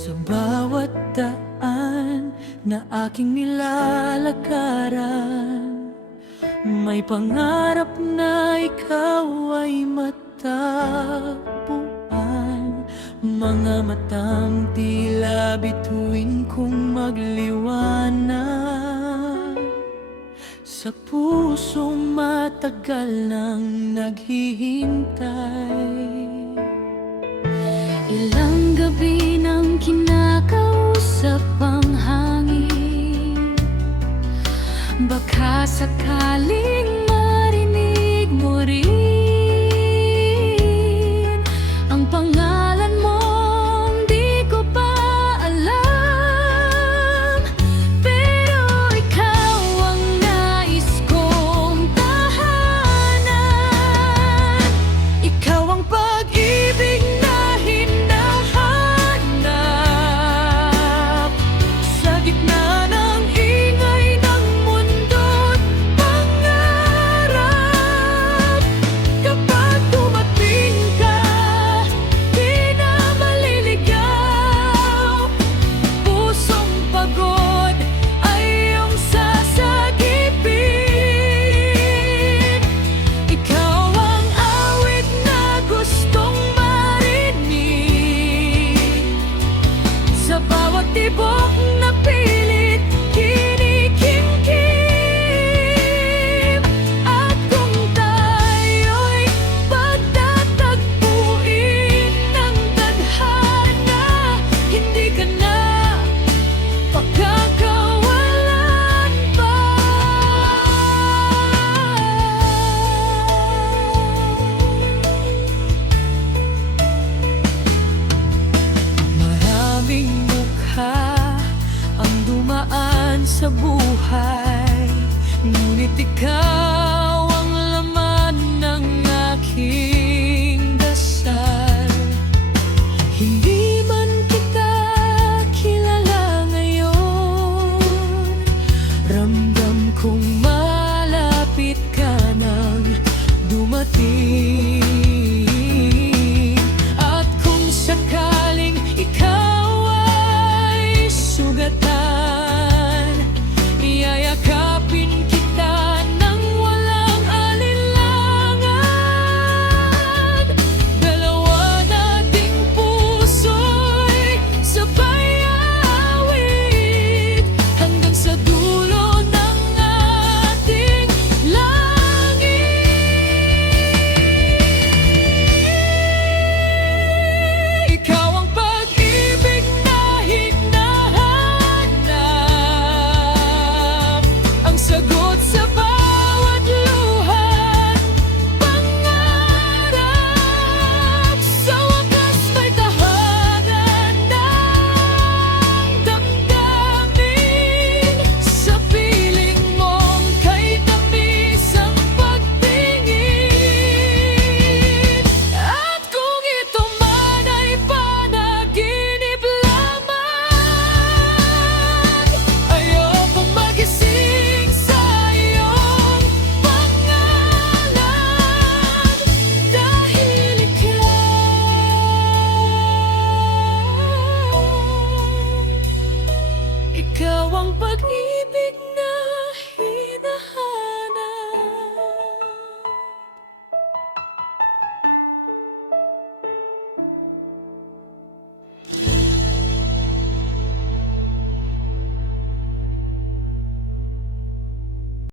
Sa bawat daan na aking nilalakaran, may pangarap na ikaw ay matagpuan. Mga matang tila bituin kong magliwanag sa pusong matagal nang naghihintay. Ilang gabi nang kinakausap ang hangin, baka sakaling marinig mo rin ang pangalan mong di ko pa alam. Pero ikaw ang nais kong tahanan. Ikaw ang pag-ibig na hinahanap sa gitna ng ingay ng mundo't pangarap. Kapag dumating ka, di na maliligaw. Pusong pagod ay iyong sasagipin. Ikaw ang awit na gustong marinig sa bawat tibok na pilit kinikimkim. At kung tayo'y pagtatagpuin ng tadhana, hindi ka na pagkakawalan pa. Maraming mukha ang dumaan sa buhay, ngunit ikaw ang laman ng aking dasal. Hindi man kita kilala ngayon, ramdam kong malapit ka nang dumating. At kung sakaling ikaw ay sugatan, yayakapin kita nang walang alinlangan. Dalawa nating puso'y sabay aawit hanggang sa dulo ng ating langit. Ikaw ang pag-ibig na hinahanap, ang sagot sa bawat luha't pangarap. Sa wakas may tahanan ng damdamin, sa piling mong kay tapis ang pagtingin. At kung ito man ay panaginip lamang, ayokong magising sa iyong pangalan. Dahil ikaw ang pag-ibig